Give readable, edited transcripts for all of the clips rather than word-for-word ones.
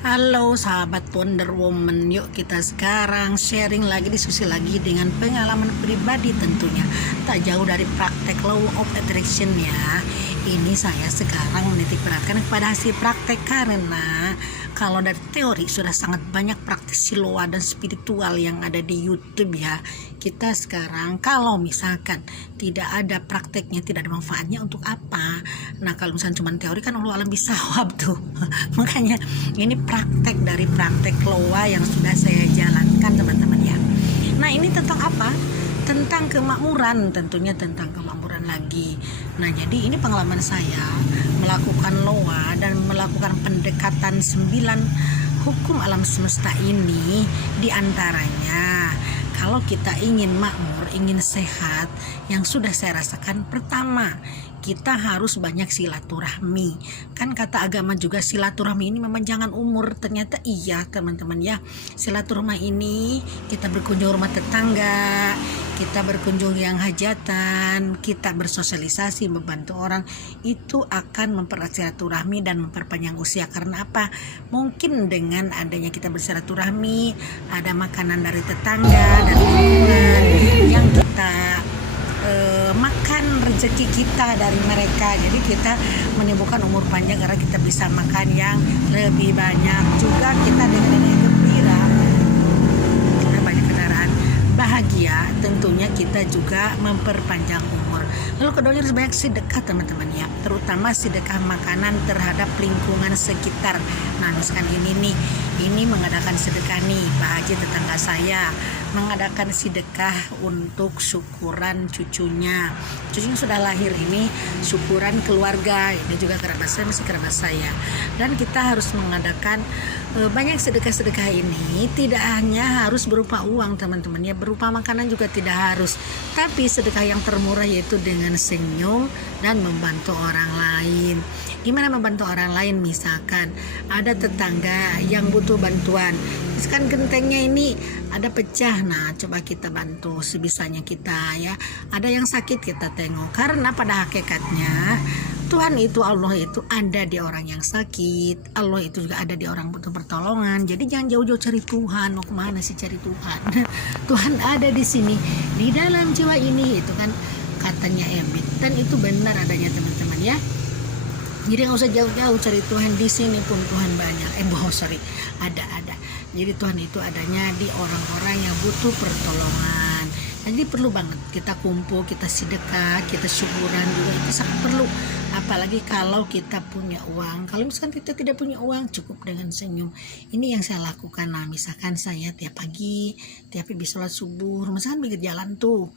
Halo sahabat Wonder Woman, yuk kita sekarang sharing lagi, diskusi lagi dengan pengalaman pribadi tentunya. Tak jauh dari praktek Law of Attraction ya. Ini saya sekarang menitik beratkan kepada hasil praktek, karena kalau dari teori sudah sangat banyak praktisi loa dan spiritual yang ada di YouTube ya. Kita sekarang kalau misalkan tidak ada prakteknya, tidak ada manfaatnya, untuk apa? Nah kalau misalnya cuma teori kan Allah alam bisawab tuh. Makanya ini praktek dari praktek loa yang sudah saya jalankan teman-teman ya. Nah ini tentang apa? Tentang kemakmuran, tentunya tentang kemakmuran lagi. Nah jadi ini pengalaman saya melakukan loa dan melakukan pendekatan 9 hukum alam semesta ini. Diantaranya kalau kita ingin makmur, ingin sehat, yang sudah saya rasakan, pertama kita harus banyak silaturahmi. Kan kata agama juga silaturahmi ini memang jangan umur. Ternyata iya teman-teman ya. Silaturahmi ini kita berkunjung rumah tetangga, kita berkunjung yang hajatan, kita bersosialisasi, membantu orang, itu akan mempererat silaturahmi dan memperpanjang usia. Karena apa? Mungkin dengan adanya kita bersilaturahmi, ada makanan dari tetangga, dari lingkungan yang kita makan rezeki kita dari mereka. Jadi kita menimbulkan umur panjang karena kita bisa makan yang lebih banyak. Juga kita dengan ini gembira, kita banyak kendaraan bahagia, tentunya kita juga memperpanjang umur. Lalu keduanya harus banyak sedekah teman-teman ya, terutama sedekah makanan terhadap lingkungan sekitar. Nah misalkan ini mengadakan sedekah nih, Pak Haji tetangga saya mengadakan sedekah untuk syukuran cucunya sudah lahir, ini syukuran keluarga, ini juga kerabat saya, masih kerabat saya. Dan kita harus mengadakan banyak sedekah-sedekah ini, tidak hanya harus berupa uang teman-teman ya, berupa makanan juga tidak harus, tapi sedekah yang termurah yaitu dengan senyum dan membantu orang lain. Gimana membantu orang lain? Misalkan ada tetangga yang butuh bantuan, misalkan gentengnya ini ada pecah, nah coba kita bantu sebisanya kita ya. Ada yang sakit kita tengok, karena pada hakikatnya Tuhan itu, Allah itu ada di orang yang sakit, Allah itu juga ada di orang butuh pertolongan. Jadi jangan jauh-jauh cari Tuhan. Mau kemana sih cari Tuhan? Tuhan ada di sini, di dalam jiwa ini, itu kan katanya Emmett, dan itu benar adanya teman-teman ya. Jadi nggak usah jauh-jauh cari Tuhan, di sini pun Tuhan banyak. Ada. Jadi Tuhan itu adanya di orang-orang yang butuh pertolongan. Jadi perlu banget kita kumpul, kita sedekah, kita syukuran juga, itu sangat perlu. Apalagi kalau kita punya uang. Kalau misalkan kita tidak punya uang, cukup dengan senyum. Ini yang saya lakukan. Nah misalkan saya tiap pagi habis sholat subuh, misalkan pinggir jalan tuh,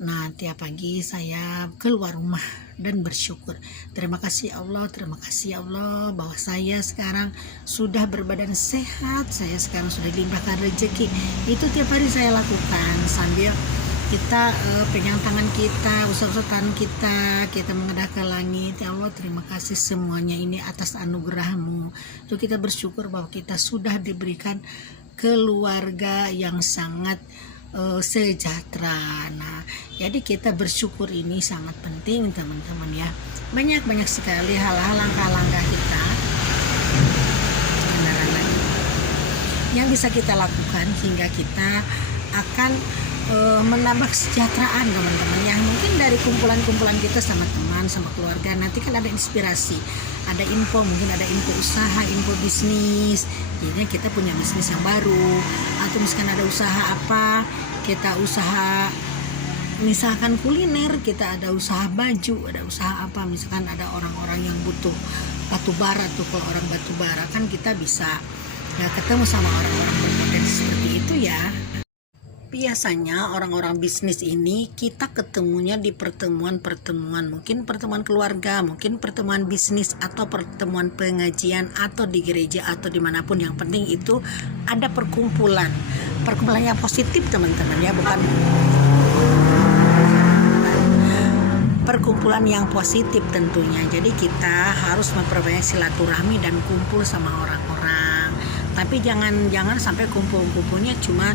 nah tiap pagi saya keluar rumah dan bersyukur. Terima kasih ya Allah bahwa saya sekarang sudah berbadan sehat, saya sekarang sudah dilimpahkan rezeki. Itu tiap hari saya lakukan sambil kita pegang tangan kita, usap-usap tangan kita mengadah ke langit. Ya Allah, terima kasih semuanya ini atas anugerah-Mu. Lalu kita bersyukur bahwa kita sudah diberikan keluarga yang sangat sejahtera. Nah jadi kita bersyukur ini sangat penting teman-teman ya. Banyak sekali hal-hal, langkah-langkah kita yang bisa kita lakukan hingga kita akan menambah kesejahteraan teman-teman ya. Mungkin dari kumpulan-kumpulan kita sama teman, sama keluarga, nanti kan ada inspirasi, ada info, mungkin ada info usaha, info bisnis. Jadinya kita punya bisnis yang baru, atau misalkan ada usaha apa, kita usaha misalkan kuliner, kita ada usaha baju, ada usaha apa, misalkan ada orang-orang yang butuh batu bara tuh, kalau orang batu bara kan kita bisa ya ketemu sama orang-orang berpotensi seperti itu ya. Biasanya orang-orang bisnis ini kita ketemunya di pertemuan-pertemuan, mungkin pertemuan keluarga, mungkin pertemuan bisnis, atau pertemuan pengajian, atau di gereja, atau dimanapun. Yang penting itu ada perkumpulan yang positif teman-teman ya, bukan perkumpulan yang positif tentunya. Jadi kita harus memperbanyak silaturahmi dan kumpul sama orang-orang. Tapi jangan sampai kumpul-kumpulnya cuma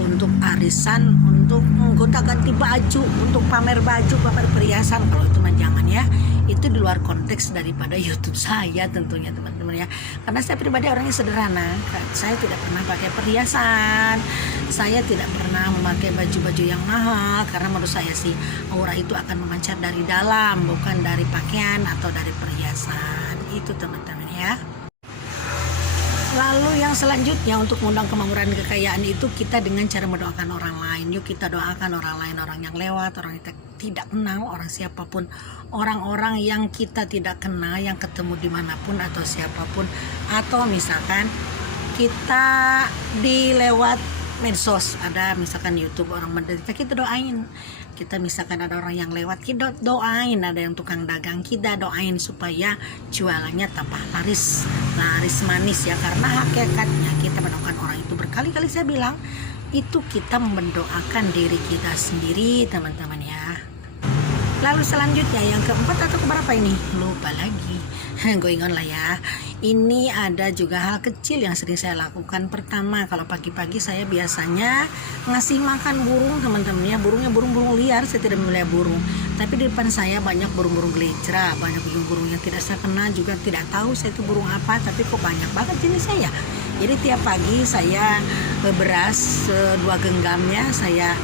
untuk arisan, untuk gonta-ganti baju, untuk pamer baju, pamer perhiasan. Kalau itu mah jangan ya. itu di luar konteks daripada YouTube saya tentunya teman-teman ya. Karena saya pribadi orangnya sederhana, saya tidak pernah pakai perhiasan, saya tidak pernah memakai baju-baju yang mahal, karena menurut saya sih aura itu akan memancar dari dalam, bukan dari pakaian atau dari perhiasan. Itu teman-teman ya. Lalu yang selanjutnya untuk mengundang kemakmuran kekayaan itu kita dengan cara mendoakan orang lain. Yuk kita doakan orang lain, orang yang lewat, orang yang tidak kenal, orang siapapun, orang-orang yang kita tidak kenal, yang ketemu dimanapun atau siapapun, atau misalkan kita di lewat medsos, ada misalkan YouTube orang menderita, kita doain. Kita misalkan ada orang yang lewat, kita doain. Ada yang tukang dagang, kita doain supaya jualannya tambah laris manis ya. Karena hakikatnya kita mendoakan orang itu, berkali-kali saya bilang, itu kita mendoakan diri kita sendiri teman-teman ya. Lalu selanjutnya yang keempat atau keberapa ini? Lupa lagi. Going on lah ya. Ini ada juga hal kecil yang sering saya lakukan. Pertama, kalau pagi-pagi saya biasanya ngasih makan burung teman-teman ya. Burungnya burung-burung liar, saya tidak memilih burung. Tapi di depan saya banyak burung-burung gelecra, banyak burung-burung yang tidak saya kenal, juga tidak tahu saya itu burung apa, tapi kok banyak banget jenis saya. Jadi tiap pagi saya beras 2 genggamnya saya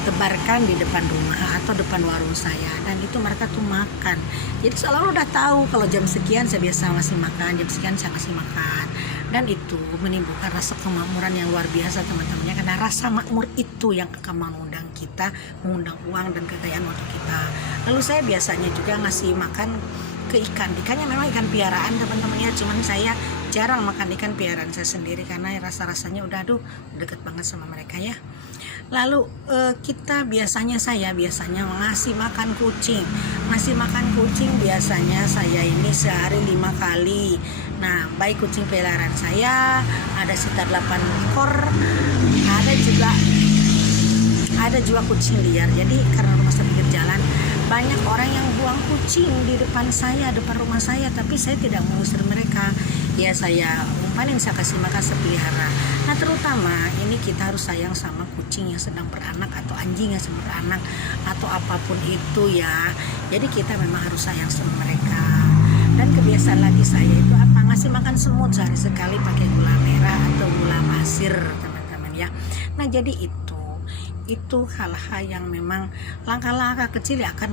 tebarkan di depan rumah atau depan warung saya, dan itu mereka tuh makan. Jadi selalu udah tahu kalau jam sekian saya biasa ngasih makan, jam sekian saya ngasih makan, dan itu menimbulkan rasa kemakmuran yang luar biasa teman-temannya. Karena rasa makmur itu yang akan mengundang kita, mengundang uang dan kekayaan untuk kita. Lalu saya biasanya juga ngasih makan ke ikannya memang ikan piaraan teman-teman ya, cuman saya jarang makan ikan piaraan saya sendiri karena rasa-rasanya udah deket banget sama mereka ya. Lalu saya biasanya ngasih makan kucing. Ngasih makan kucing biasanya saya ini sehari 5 kali. Nah, baik kucing peliharaan saya ada sekitar 8 ekor, ada juga kucing liar. Jadi karena rumah saya pinggir jalan, banyak orang yang buang kucing di depan rumah saya, tapi saya tidak mengusir mereka. Ya saya umpanin, saya kasih makan sepelihara. Nah terutama ini kita harus sayang sama kucing yang sedang beranak atau anjing yang sedang beranak atau apapun itu ya. Jadi kita memang harus sayang sama mereka. Dan kebiasaan lagi saya itu ngasih makan semut sehari sekali pakai gula merah atau gula pasir teman-teman ya. Nah jadi itu hal-hal yang memang langkah-langkah kecil yang akan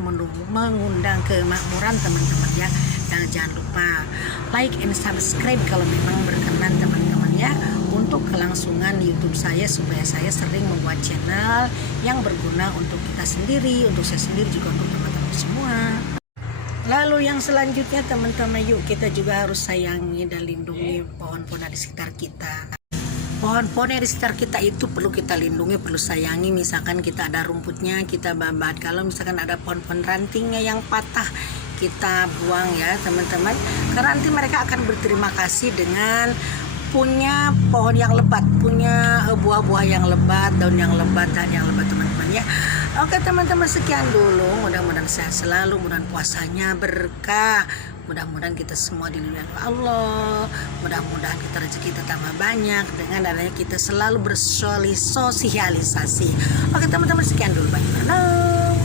mengundang kemakmuran teman-teman ya. Dan jangan lupa like and subscribe kalau memang berkenan teman-teman ya, untuk kelangsungan YouTube saya, supaya saya sering membuat channel yang berguna untuk kita sendiri, untuk saya sendiri, juga untuk teman-teman semua. Lalu yang selanjutnya teman-teman, yuk kita juga harus sayangi dan lindungi pohon-pohon di sekitar kita. Pohon-pohon yang di sekitar kita itu perlu kita lindungi, perlu sayangi. Misalkan kita ada rumputnya, kita babat. Kalau misalkan ada pohon-pohon rantingnya yang patah, kita buang ya teman-teman. Karena nanti mereka akan berterima kasih dengan punya pohon yang lebat, punya buah-buah yang lebat, daun yang lebat, dan yang lebat teman-teman ya. Oke teman-teman, sekian dulu. Mudah-mudahan sehat selalu, mudah-mudahan puasanya berkah. Mudah-mudahan kita semua dilindungi Allah. Mudah-mudahan kita rezeki kita tambah banyak dengan adanya kita selalu bersosialisasi. Oke teman-teman, sekian dulu. Bye.